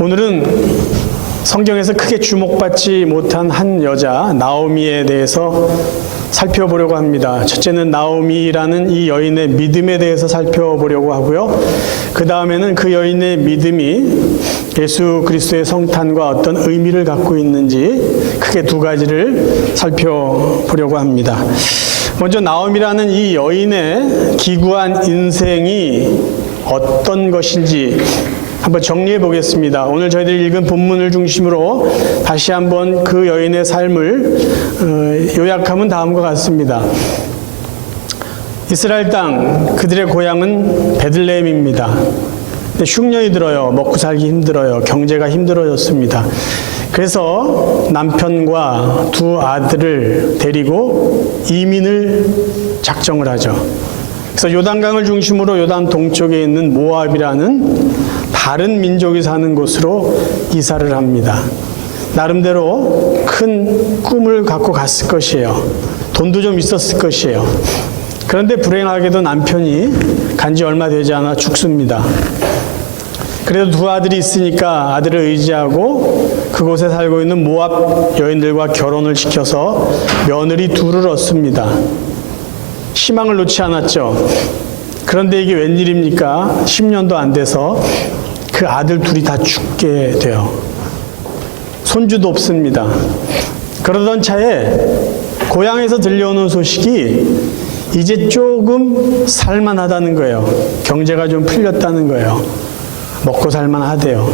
오늘은 성경에서 크게 주목받지 못한 한 여자 나오미에 대해서 살펴보려고 합니다. 첫째는 나오미라는 이 여인의 믿음에 대해서 살펴보려고 하고요. 그 다음에는 그 여인의 믿음이 예수 그리스도의 성탄과 어떤 의미를 갖고 있는지 크게 두 가지를 살펴보려고 합니다. 먼저 나오미라는 이 여인의 기구한 인생이 어떤 것인지 한번 정리해 보겠습니다. 오늘 저희들이 읽은 본문을 중심으로 다시 한번 그 여인의 삶을 요약하면 다음과 같습니다. 이스라엘 땅, 그들의 고향은 베들레헴입니다. 근데 흉년이 들어요. 먹고 살기 힘들어요. 경제가 힘들어졌습니다. 그래서 남편과 두 아들을 데리고 이민을 작정을 하죠. 그래서 요단강을 중심으로 요단 동쪽에 있는 모압이라는 다른 민족이 사는 곳으로 이사를 합니다. 나름대로 큰 꿈을 갖고 갔을 것이에요. 돈도 좀 있었을 것이에요. 그런데 불행하게도 남편이 간지 얼마 되지 않아 죽습니다. 그래도 두 아들이 있으니까 아들을 의지하고 그곳에 살고 있는 모압 여인들과 결혼을 시켜서 며느리 둘을 얻습니다. 희망을 놓지 않았죠. 그런데 이게 웬일입니까? 10년도 안 돼서 그 아들 둘이 다 죽게 돼요. 손주도 없습니다. 그러던 차에 고향에서 들려오는 소식이 이제 조금 살만하다는 거예요. 경제가 좀 풀렸다는 거예요. 먹고 살만하대요.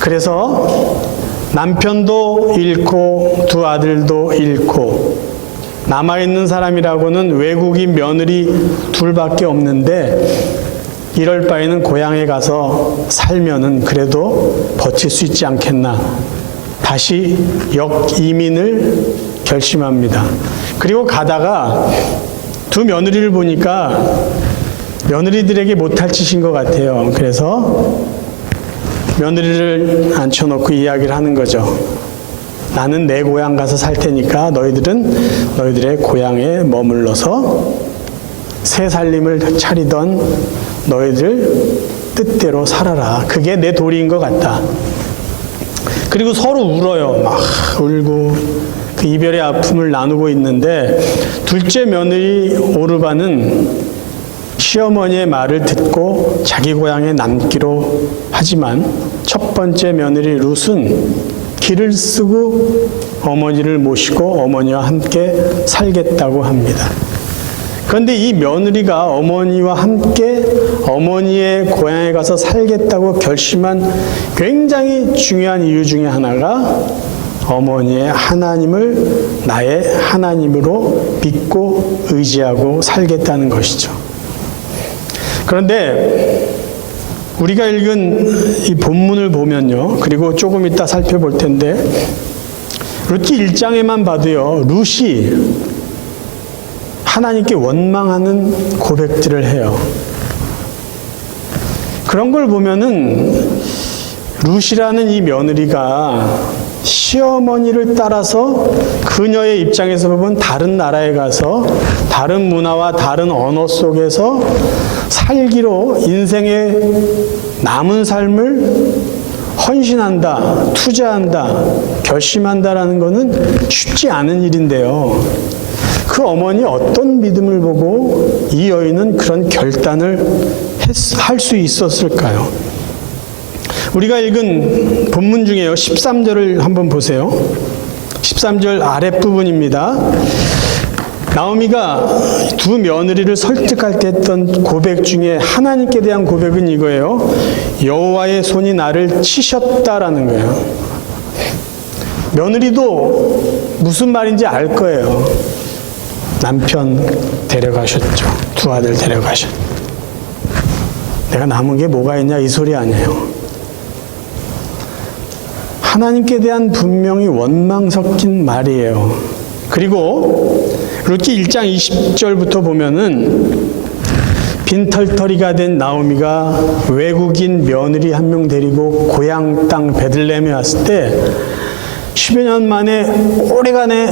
그래서 남편도 잃고 두 아들도 잃고 남아있는 사람이라고는 외국인 며느리 둘밖에 없는데 이럴 바에는 고향에 가서 살면은 그래도 버틸 수 있지 않겠나. 다시 역이민을 결심합니다. 그리고 가다가 두 며느리를 보니까 며느리들에게 못할 짓인 것 같아요. 그래서 며느리를 앉혀놓고 이야기를 하는 거죠. 나는 내 고향 가서 살 테니까 너희들은 너희들의 고향에 머물러서 새 살림을 차리던 너희들 뜻대로 살아라. 그게 내 도리인 것 같다. 그리고 서로 울어요. 막 울고 그 이별의 아픔을 나누고 있는데 둘째 며느리 오르바는 시어머니의 말을 듣고 자기 고향에 남기로 하지만 첫 번째 며느리 룻은 길을 쓰고 어머니를 모시고 어머니와 함께 살겠다고 합니다. 그런데 이 며느리가 어머니와 함께 어머니의 고향에 가서 살겠다고 결심한 굉장히 중요한 이유 중에 하나가 어머니의 하나님을 나의 하나님으로 믿고 의지하고 살겠다는 것이죠. 그런데 우리가 읽은 이 본문을 보면요. 그리고 조금 이따 살펴볼 텐데 룻기 1장에만 봐도요. 룻이 하나님께 원망하는 고백들을 해요. 그런 걸 보면은 룻이라는 이 며느리가 시어머니를 따라서 그녀의 입장에서 보면 다른 나라에 가서 다른 문화와 다른 언어 속에서 살기로 인생의 남은 삶을 헌신한다, 투자한다, 결심한다라는 것은 쉽지 않은 일인데요. 그 어머니 어떤 믿음을 보고 이 여인은 그런 결단을 할 수 있었을까요? 우리가 읽은 본문 중에요. 13절을 한번 보세요. 13절 아랫부분입니다. 나오미가 두 며느리를 설득할 때 했던 고백 중에 하나님께 대한 고백은 이거예요. 여호와의 손이 나를 치셨다라는 거예요. 며느리도 무슨 말인지 알 거예요. 남편 데려가셨죠. 두 아들 데려가셨죠. 내가 남은 게 뭐가 있냐 이 소리 아니에요. 하나님께 대한 분명히 원망 섞인 말이에요. 그리고 룻기 1장 20절부터 보면은 빈털터리가 된 나오미가 외국인 며느리 한 명 데리고 고향 땅 베들레헴에 왔을 때 10여 년 만에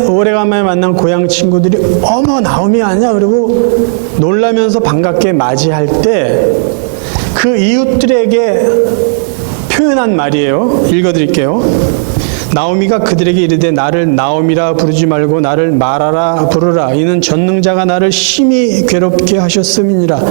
오래간만에 만난 고향 친구들이 어머 나오미 아니야? 그리고 놀라면서 반갑게 맞이할 때 그 이웃들에게 표현한 말이에요. 읽어드릴게요. 나오미가 그들에게 이르되 나를 나오미라 부르지 말고 나를 마라라 부르라. 이는 전능자가 나를 심히 괴롭게 하셨음이니라.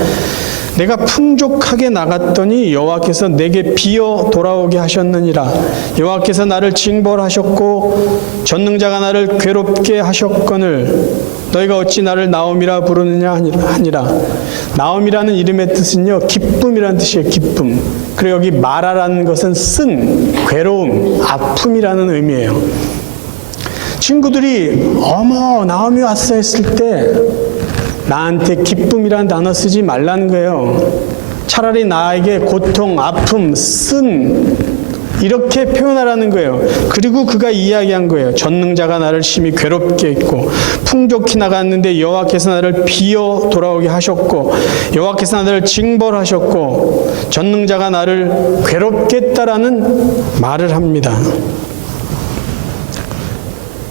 내가 풍족하게 나갔더니 여호와께서 내게 비어 돌아오게 하셨느니라. 여호와께서 나를 징벌하셨고 전능자가 나를 괴롭게 하셨거늘 너희가 어찌 나를 나오미라 부르느냐 하니라. 나오미라는 이름의 뜻은요, 기쁨이라는 뜻이에요. 기쁨. 그리고 여기 마라라는 것은 쓴, 괴로움, 아픔이라는 의미예요. 친구들이 어머 나오미 왔어 했을 때 나한테 기쁨이라는 단어 쓰지 말라는 거예요. 차라리 나에게 고통, 아픔, 쓴 이렇게 표현하라는 거예요. 그리고 그가 이야기한 거예요. 전능자가 나를 심히 괴롭게 했고 풍족히 나갔는데 여호와께서 나를 비어 돌아오게 하셨고 여호와께서 나를 징벌하셨고 전능자가 나를 괴롭게 했다라는 말을 합니다.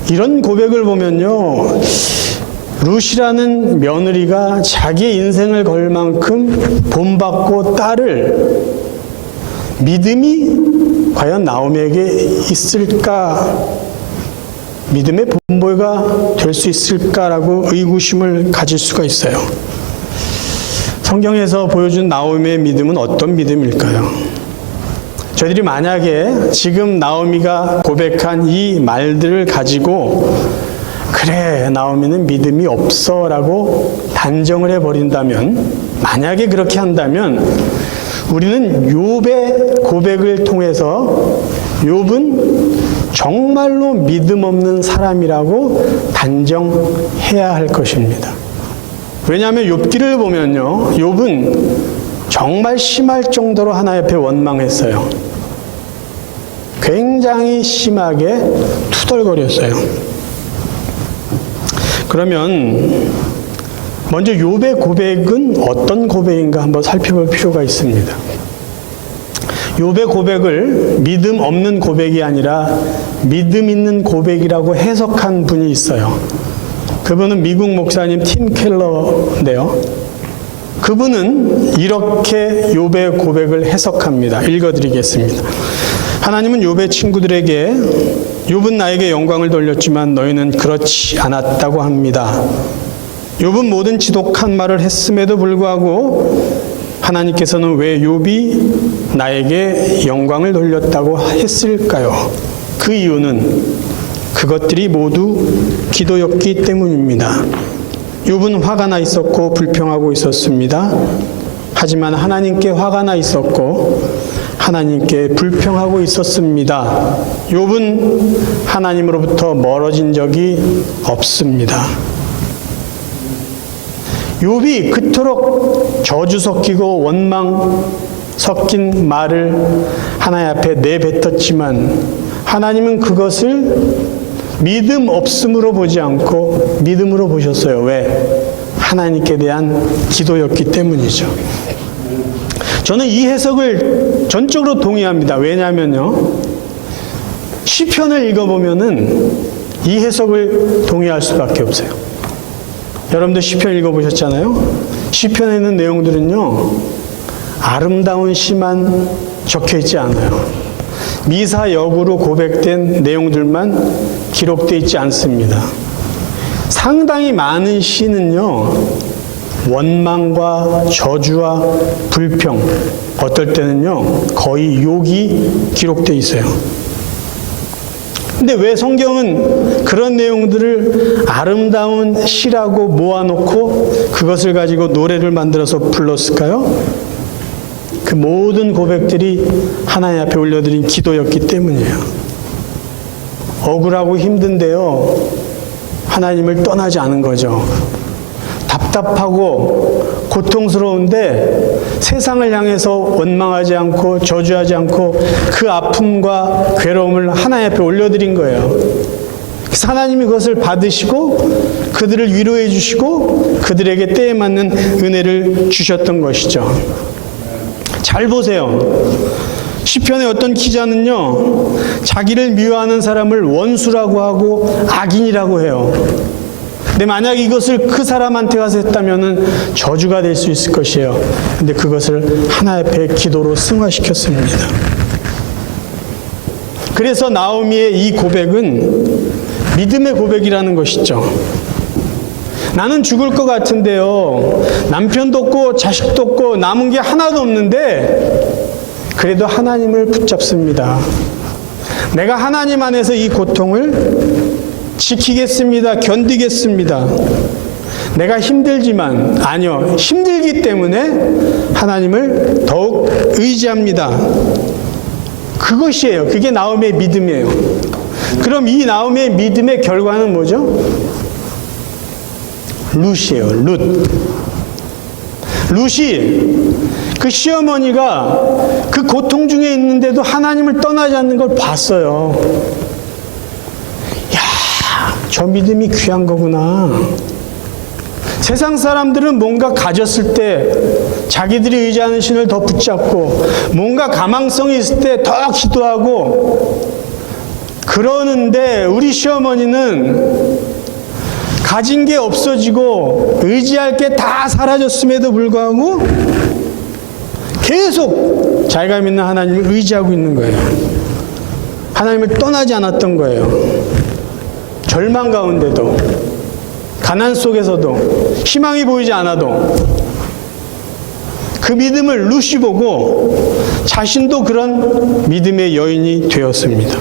이런 고백을 보면요, 룻이라는 며느리가 자기의 인생을 걸 만큼 본받고 딸을 믿음이 과연 나오미에게 있을까? 믿음의 본보이가 될 수 있을까라고 의구심을 가질 수가 있어요. 성경에서 보여준 나오미의 믿음은 어떤 믿음일까요? 저희들이 만약에 지금 나오미가 고백한 이 말들을 가지고 그래 나오미는 믿음이 없어 라고 단정을 해버린다면, 만약에 그렇게 한다면 우리는 욥의 고백을 통해서 욥은 정말로 믿음 없는 사람이라고 단정해야 할 것입니다. 왜냐하면 욥기를 보면요, 욥은 정말 심할 정도로 하나님 앞에 원망했어요. 굉장히 심하게 투덜거렸어요. 그러면 먼저 욥의 고백은 어떤 고백인가 한번 살펴볼 필요가 있습니다. 욥의 고백을 믿음 없는 고백이 아니라 믿음 있는 고백이라고 해석한 분이 있어요. 그분은 미국 목사님 팀 켈러인데요. 그분은 이렇게 욥의 고백을 해석합니다. 읽어드리겠습니다. 하나님은 욥의 친구들에게 욥은 나에게 영광을 돌렸지만 너희는 그렇지 않았다고 합니다. 욥은 모든 지독한 말을 했음에도 불구하고 하나님께서는 왜 욥이 나에게 영광을 돌렸다고 했을까요? 그 이유는 그것들이 모두 기도였기 때문입니다. 욥은 화가 나 있었고 불평하고 있었습니다. 하지만 하나님께 화가 나 있었고 하나님께 불평하고 있었습니다. 욥은 하나님으로부터 멀어진 적이 없습니다. 욥이 그토록 저주 섞이고 원망 섞인 말을 하나님 앞에 내뱉었지만 하나님은 그것을 믿음 없음으로 보지 않고 믿음으로 보셨어요. 왜? 하나님께 대한 기도였기 때문이죠. 저는 이 해석을 전적으로 동의합니다. 왜냐하면요, 시편을 읽어보면은 이 해석을 동의할 수밖에 없어요. 여러분들 시편 읽어보셨잖아요? 시편에 있는 내용들은요, 아름다운 시만 적혀 있지 않아요. 미사역으로 고백된 내용들만 기록되어 있지 않습니다. 상당히 많은 시는요, 원망과 저주와 불평, 어떨 때는요 거의 욕이 기록되어 있어요. 근데 왜 성경은 그런 내용들을 아름다운 시라고 모아놓고 그것을 가지고 노래를 만들어서 불렀을까요? 그 모든 고백들이 하나님 앞에 올려드린 기도였기 때문이에요. 억울하고 힘든데요, 하나님을 떠나지 않은 거죠. 답답하고 고통스러운데 세상을 향해서 원망하지 않고 저주하지 않고 그 아픔과 괴로움을 하나님 앞에 올려드린 거예요. 그래서 하나님이 그것을 받으시고 그들을 위로해 주시고 그들에게 때에 맞는 은혜를 주셨던 것이죠. 잘 보세요. 시편의 어떤 기자는요, 자기를 미워하는 사람을 원수라고 하고 악인이라고 해요. 근데 만약 이것을 그 사람한테 가서 했다면은 저주가 될 수 있을 것이에요. 근데 그것을 하나님 앞에 기도로 승화시켰습니다. 그래서 나오미의 이 고백은 믿음의 고백이라는 것이죠. 나는 죽을 것 같은데요. 남편도 없고 자식도 없고 남은 게 하나도 없는데 그래도 하나님을 붙잡습니다. 내가 하나님 안에서 이 고통을 지키겠습니다. 견디겠습니다. 내가 힘들지만, 아니요, 힘들기 때문에 하나님을 더욱 의지합니다. 그것이에요. 그게 나오미의 믿음이에요. 그럼 이 나오미의 믿음의 결과는 뭐죠? 룻이에요. 룻이 그 시어머니가 그 고통 중에 있는데도 하나님을 떠나지 않는 걸 봤어요. 야, 저 믿음이 귀한 거구나. 세상 사람들은 뭔가 가졌을 때 자기들이 의지하는 신을 더 붙잡고 뭔가 가망성이 있을 때 더 기도하고 그러는데 우리 시어머니는 가진 게 없어지고 의지할 게 다 사라졌음에도 불구하고 계속 자기가 믿는 하나님을 의지하고 있는 거예요. 하나님을 떠나지 않았던 거예요. 절망 가운데도, 가난 속에서도, 희망이 보이지 않아도 그 믿음을 룻이 보고 자신도 그런 믿음의 여인이 되었습니다.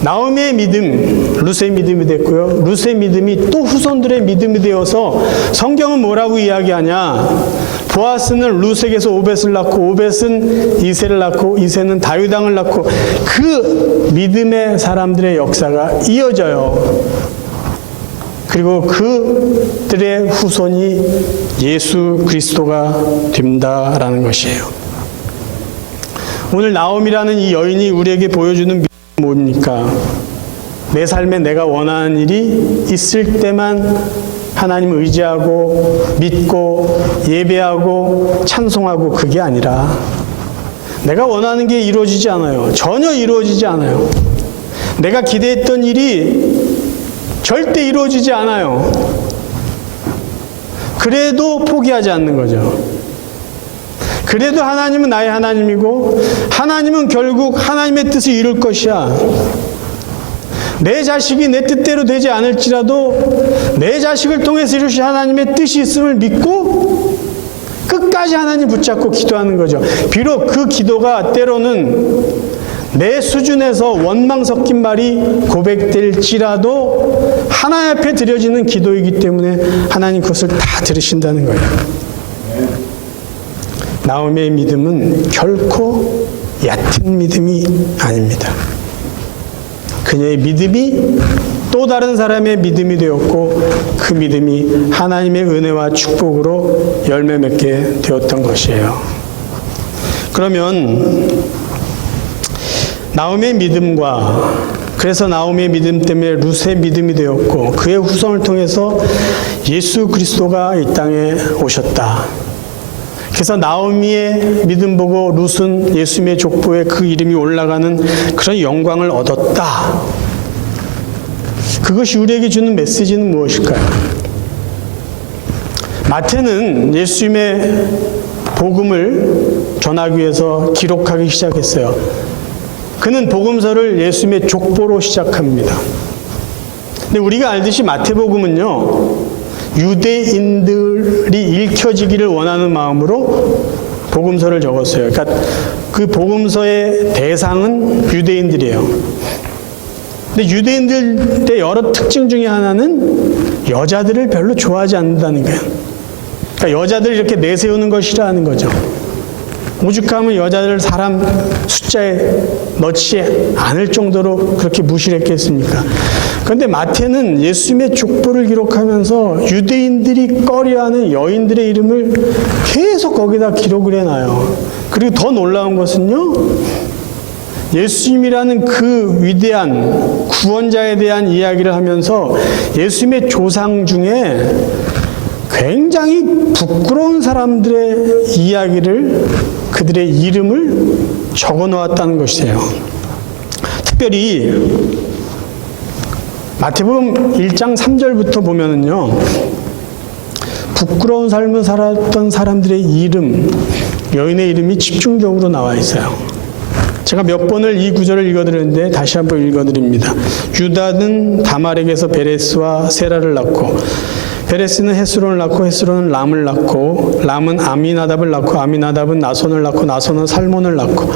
나오미의 믿음, 룻의 믿음이 됐고요. 룻의 믿음이 또 후손들의 믿음이 되어서 성경은 뭐라고 이야기하냐? 보아스는 룻에게서 오벳을 낳고 오벳은 이새를 낳고 이새는 다윗 왕을 낳고 그 믿음의 사람들의 역사가 이어져요. 그리고 그들의 후손이 예수 그리스도가 된다라는 것이에요. 오늘 나오미라는 이 여인이 우리에게 보여주는 뭡니까? 내 삶에 내가 원하는 일이 있을 때만 하나님을 의지하고 믿고 예배하고 찬송하고 그게 아니라 내가 원하는 게 이루어지지 않아요. 전혀 이루어지지 않아요. 내가 기대했던 일이 절대 이루어지지 않아요. 그래도 포기하지 않는 거죠. 그래도 하나님은 나의 하나님이고 하나님은 결국 하나님의 뜻을 이룰 것이야. 내 자식이 내 뜻대로 되지 않을지라도 내 자식을 통해서 이루신 하나님의 뜻이 있음을 믿고 끝까지 하나님 붙잡고 기도하는 거죠. 비록 그 기도가 때로는 내 수준에서 원망 섞인 말이 고백될지라도 하나님 앞에 드려지는 기도이기 때문에 하나님 그것을 다 들으신다는 거예요. 나오미의 믿음은 결코 얕은 믿음이 아닙니다. 그녀의 믿음이 또 다른 사람의 믿음이 되었고 그 믿음이 하나님의 은혜와 축복으로 열매 맺게 되었던 것이에요. 그러면 나오미의 믿음과 그래서 나오미의 믿음 때문에 룻의 믿음이 되었고 그의 후손을 통해서 예수 그리스도가 이 땅에 오셨다. 그래서 나오미의 믿음 보고 룻은 예수님의 족보에 그 이름이 올라가는 그런 영광을 얻었다. 그것이 우리에게 주는 메시지는 무엇일까요? 마태는 예수님의 복음을 전하기 위해서 기록하기 시작했어요. 그는 복음서를 예수님의 족보로 시작합니다. 근데 우리가 알듯이 마태복음은요, 유대인들이 읽혀지기를 원하는 마음으로 복음서를 적었어요. 그러니까 그 복음서의 대상은 유대인들이에요. 근데 유대인들의 여러 특징 중에 하나는 여자들을 별로 좋아하지 않는다는 거예요. 그러니까 여자들을 이렇게 내세우는 걸 싫어하는 거죠. 오죽하면 여자들을 사람 숫자에 넣지 않을 정도로 그렇게 무시했겠습니까? 그런데 마태는 예수님의 족보를 기록하면서 유대인들이 꺼려하는 여인들의 이름을 계속 거기다 기록을 해놔요. 그리고 더 놀라운 것은요, 예수님이라는 그 위대한 구원자에 대한 이야기를 하면서 예수님의 조상 중에 굉장히 부끄러운 사람들의 이야기를, 그들의 이름을 적어 놓았다는 것이에요. 특별히 마태복음 1장 3절부터 보면은요, 부끄러운 삶을 살았던 사람들의 이름, 여인의 이름이 집중적으로 나와 있어요. 제가 몇 번을 이 구절을 읽어드렸는데 다시 한번 읽어드립니다. 유다는 다말에게서 베레스와 세라를 낳고 베레스는 헤스론을 낳고 헤스론은 람을 낳고 람은 아미나답을 낳고 아미나답은 나손을 낳고 나손은 살몬을 낳고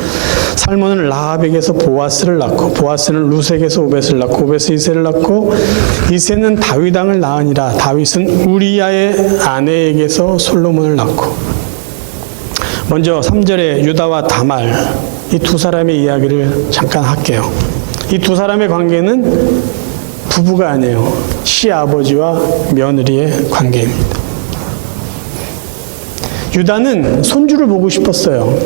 살몬은 라합에게서 보아스를 낳고 보아스는 루색에서 오벳을 낳고 오벳은 이새를 낳고 이새는 다윗 왕을 낳으니라. 다윗은 우리야의 아내에게서 솔로몬을 낳고. 먼저 3절에 유다와 다말, 이 두 사람의 이야기를 잠깐 할게요. 이 두 사람의 관계는 부부가 아니에요. 시아버지와 며느리의 관계입니다. 유다는 손주를 보고 싶었어요.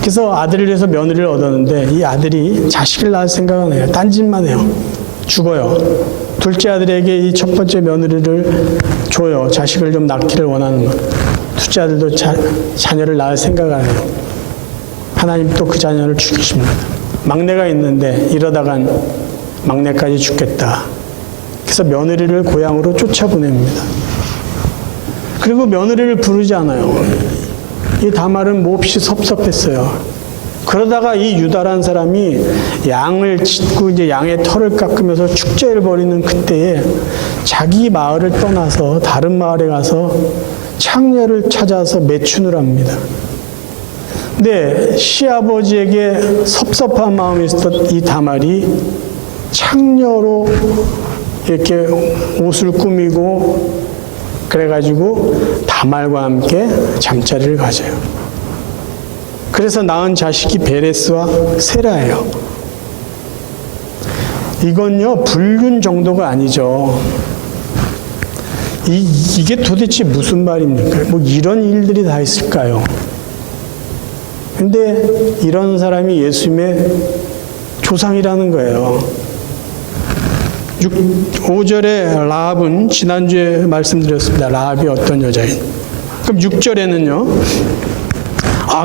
그래서 아들을 위해서 며느리를 얻었는데 이 아들이 자식을 낳을 생각은 해요. 딴짓만 해요. 죽어요. 둘째 아들에게 이 첫 번째 며느리를 줘요. 자식을 좀 낳기를 원하는 것. 둘째 아들도 자녀를 낳을 생각을 안 해요. 하나님 또 그 자녀를 죽이십니다. 막내가 있는데 이러다간 막내까지 죽겠다. 그래서 며느리를 고향으로 쫓아보냅니다. 그리고 며느리를 부르지 않아요. 이 다말은 몹시 섭섭했어요. 그러다가 이 유다라는 사람이 양을 찢고 이제 양의 털을 깎으면서 축제를 벌이는 그때에 자기 마을을 떠나서 다른 마을에 가서 창녀를 찾아서 매춘을 합니다. 근데 시아버지에게 섭섭한 마음이 있었던 이 다말이 창녀로 이렇게 옷을 꾸미고 그래가지고 다말과 함께 잠자리를 가져요. 그래서 낳은 자식이 베레스와 세라예요. 이건요 불륜 정도가 아니죠. 이게 도대체 무슨 말입니까? 뭐 이런 일들이 다 있을까요? 근데 이런 사람이 예수님의 조상이라는 거예요. 5절에 라합은 지난주에 말씀드렸습니다. 라합이 어떤 여자인. 그럼 6절에는요.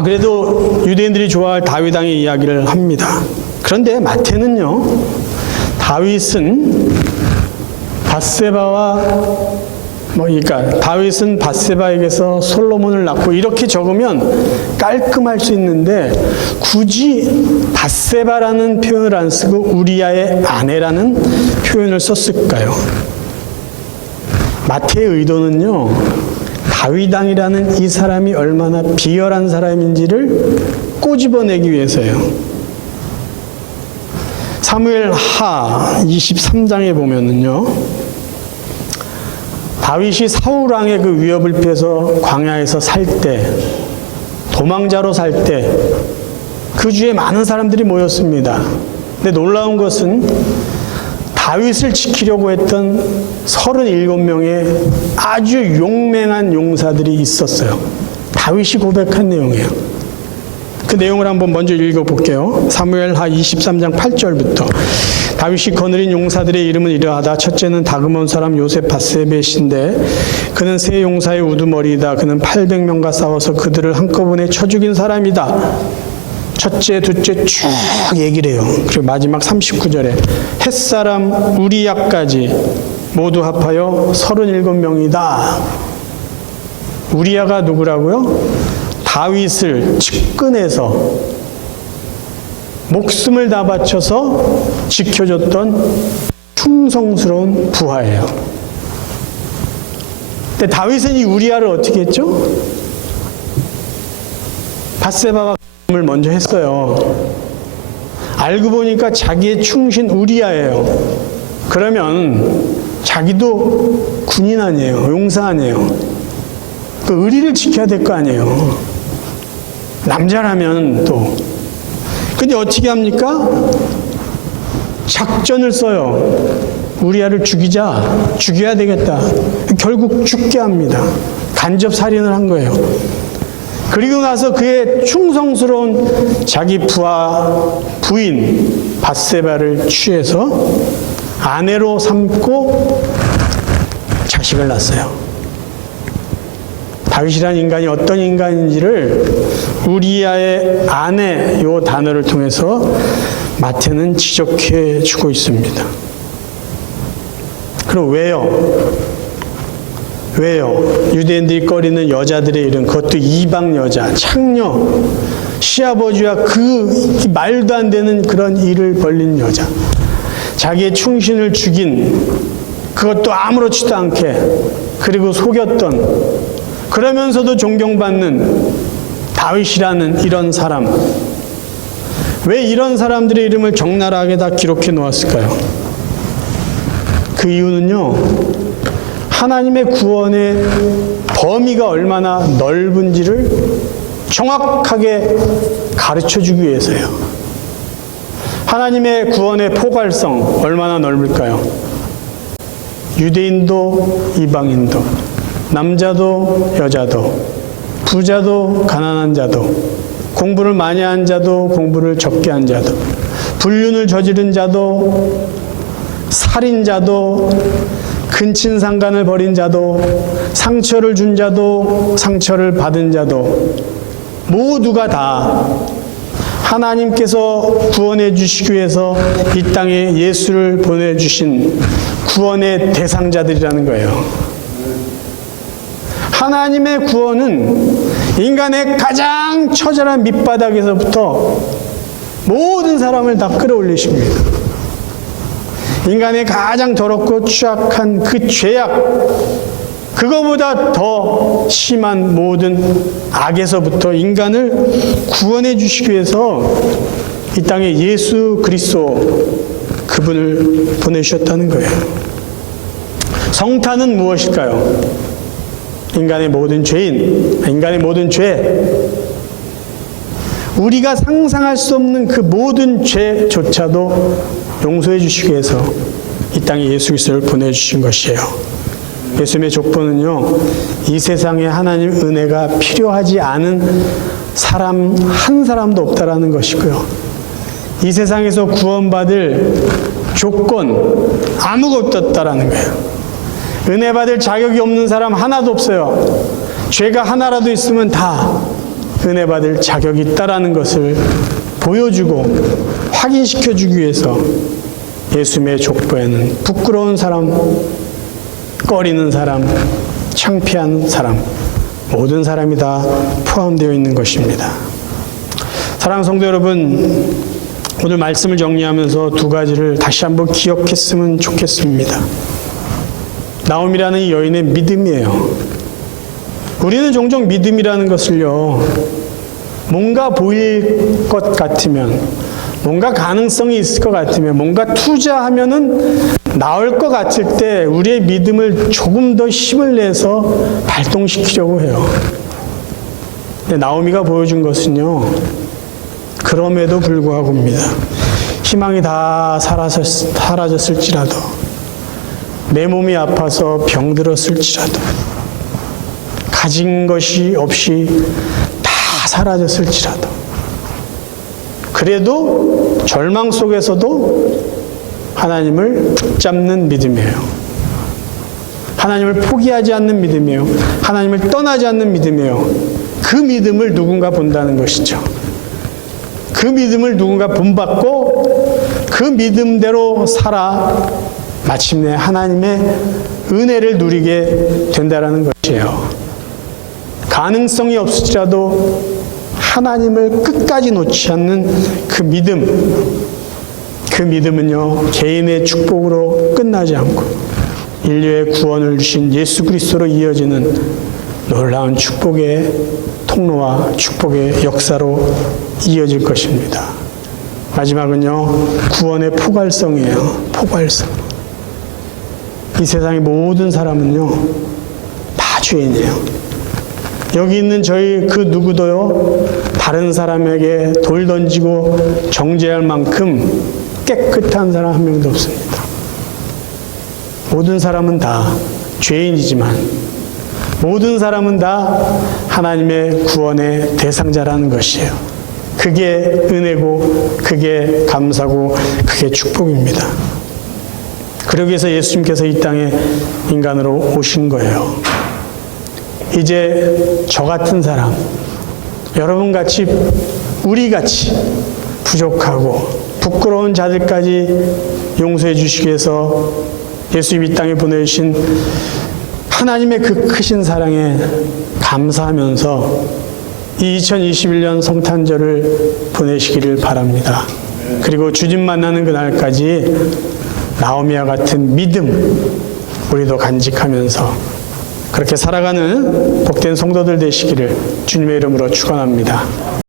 그래도 유대인들이 좋아할 다윗 왕의 이야기를 합니다. 그런데 마태는요. 다윗은 밧세바와 그러니까 다윗은 밧세바에게서 솔로몬을 낳고 이렇게 적으면 깔끔할 수 있는데 굳이 밧세바라는 표현을 안 쓰고 우리야의 아내라는 표현을 썼을까요? 마태의 의도는요. 다윗 왕이라는 이 사람이 얼마나 비열한 사람인지를 꼬집어내기 위해서예요. 사무엘 하 23장에 보면은요. 다윗이 사울 왕의 그 위협을 피해서 광야에서 살 때, 도망자로 살 때, 그 주에 많은 사람들이 모였습니다. 근데 놀라운 것은 다윗을 지키려고 했던 37명의 아주 용맹한 용사들이 있었어요. 다윗이 고백한 내용이에요. 그 내용을 한번 먼저 읽어볼게요. 사무엘 하 23장 8절부터. 다윗이 거느린 용사들의 이름은 이러하다. 첫째는 다그몬 사람 요셉 밧세벳인데 그는 세 용사의 우두머리이다. 그는 800명과 싸워서 그들을 한꺼번에 쳐 죽인 사람이다. 첫째, 둘째 쭉 얘기를 해요. 그리고 마지막 39절에 햇사람 우리야까지 모두 합하여 37명이다. 우리야가 누구라고요? 다윗을 측근해서 목숨을 다 바쳐서 지켜줬던 충성스러운 부하예요. 근데 다윗은 이 우리야를 어떻게 했죠? 밧세바가 을 먼저 했어요. 알고 보니까 자기의 충신 우리야예요. 그러면 자기도 군인 아니에요. 용사 아니에요. 그 의리를 지켜야 될 거 아니에요. 남자라면 또. 근데 어떻게 합니까? 작전을 써요. 우리야를 죽여야 되겠다. 결국 죽게 합니다. 간접 살인을 한 거예요. 그리고 나서 그의 충성스러운 자기 부인 밧세바를 취해서 아내로 삼고 자식을 낳았어요. 다윗이라는 인간이 어떤 인간인지를 우리야의 아내 요 단어를 통해서 마태는 지적해 주고 있습니다. 그럼 왜요? 왜요? 유대인들이 꺼리는 여자들의 이름, 그것도 이방 여자, 창녀, 시아버지와 그 말도 안 되는 그런 일을 벌린 여자, 자기의 충신을 죽인, 그것도 아무렇지도 않게, 그리고 속였던, 그러면서도 존경받는 다윗이라는 이런 사람, 왜 이런 사람들의 이름을 적나라하게 다 기록해 놓았을까요? 그 이유는요, 하나님의 구원의 범위가 얼마나 넓은지를 정확하게 가르쳐주기 위해서요. 하나님의 구원의 포괄성 얼마나 넓을까요? 유대인도 이방인도, 남자도 여자도, 부자도 가난한 자도, 공부를 많이 한 자도 공부를 적게 한 자도, 불륜을 저지른 자도, 살인자도, 근친상간을 벌인 자도, 상처를 준 자도, 상처를 받은 자도, 모두가 다 하나님께서 구원해 주시기 위해서 이 땅에 예수를 보내주신 구원의 대상자들이라는 거예요. 하나님의 구원은 인간의 가장 처절한 밑바닥에서부터 모든 사람을 다 끌어올리십니다. 인간의 가장 더럽고 추악한 그 죄악, 그거보다 더 심한 모든 악에서부터 인간을 구원해 주시기 위해서 이 땅에 예수 그리스도 그분을 보내주셨다는 거예요. 성탄은 무엇일까요? 인간의 모든 죄인, 인간의 모든 죄, 우리가 상상할 수 없는 그 모든 죄조차도 용서해 주시기 위해서 이 땅에 예수 그리스도를 보내주신 것이에요. 예수님의 족보는요, 이 세상에 하나님 은혜가 필요하지 않은 사람 한 사람도 없다라는 것이고요. 이 세상에서 구원받을 조건 아무것도 없다라는 거예요. 은혜 받을 자격이 없는 사람 하나도 없어요. 죄가 하나라도 있으면 다 은혜 받을 자격이 있다라는 것을 보여주고 확인시켜주기 위해서 예수님의 족보에는 부끄러운 사람, 꺼리는 사람, 창피한 사람, 모든 사람이 다 포함되어 있는 것입니다. 사랑하는 성도 여러분, 오늘 말씀을 정리하면서 두 가지를 다시 한번 기억했으면 좋겠습니다. 나옴이라는 이 여인의 믿음이에요. 우리는 종종 믿음이라는 것을요, 뭔가 보일 것 같으면, 뭔가 가능성이 있을 것 같으면, 뭔가 투자하면은 나올 것 같을 때 우리의 믿음을 조금 더 힘을 내서 발동시키려고 해요. 근데 나오미가 보여준 것은요, 그럼에도 불구하고입니다. 희망이 다 사라졌을지라도, 내 몸이 아파서 병들었을지라도, 가진 것이 없이 다 사라졌을지라도, 그래도 절망 속에서도 하나님을 붙잡는 믿음이에요. 하나님을 포기하지 않는 믿음이에요. 하나님을 떠나지 않는 믿음이에요. 그 믿음을 누군가 본다는 것이죠. 그 믿음을 누군가 본받고 그 믿음대로 살아 마침내 하나님의 은혜를 누리게 된다는 것이에요. 가능성이 없을지라도 하나님을 끝까지 놓지 않는 그 믿음, 그 믿음은요, 개인의 축복으로 끝나지 않고 인류의 구원을 주신 예수 그리스도로 이어지는 놀라운 축복의 통로와 축복의 역사로 이어질 것입니다. 마지막은요, 구원의 포괄성이에요. 포괄성. 이 세상의 모든 사람은요, 다 죄인이에요. 여기 있는 저희 그 누구도요, 다른 사람에게 돌 던지고 정죄할 만큼 깨끗한 사람 한 명도 없습니다. 모든 사람은 다 죄인이지만 모든 사람은 다 하나님의 구원의 대상자라는 것이에요. 그게 은혜고, 그게 감사고, 그게 축복입니다. 그러기 위해서 예수님께서 이 땅에 인간으로 오신 거예요. 이제 저 같은 사람, 여러분같이, 우리같이 부족하고 부끄러운 자들까지 용서해 주시기 위해서 예수님이 이 땅에 보내주신 하나님의 그 크신 사랑에 감사하면서 이 2021년 성탄절을 보내시기를 바랍니다. 그리고 주님 만나는 그날까지 나오미와 같은 믿음 우리도 간직하면서 그렇게 살아가는 복된 성도들 되시기를 주님의 이름으로 축원합니다.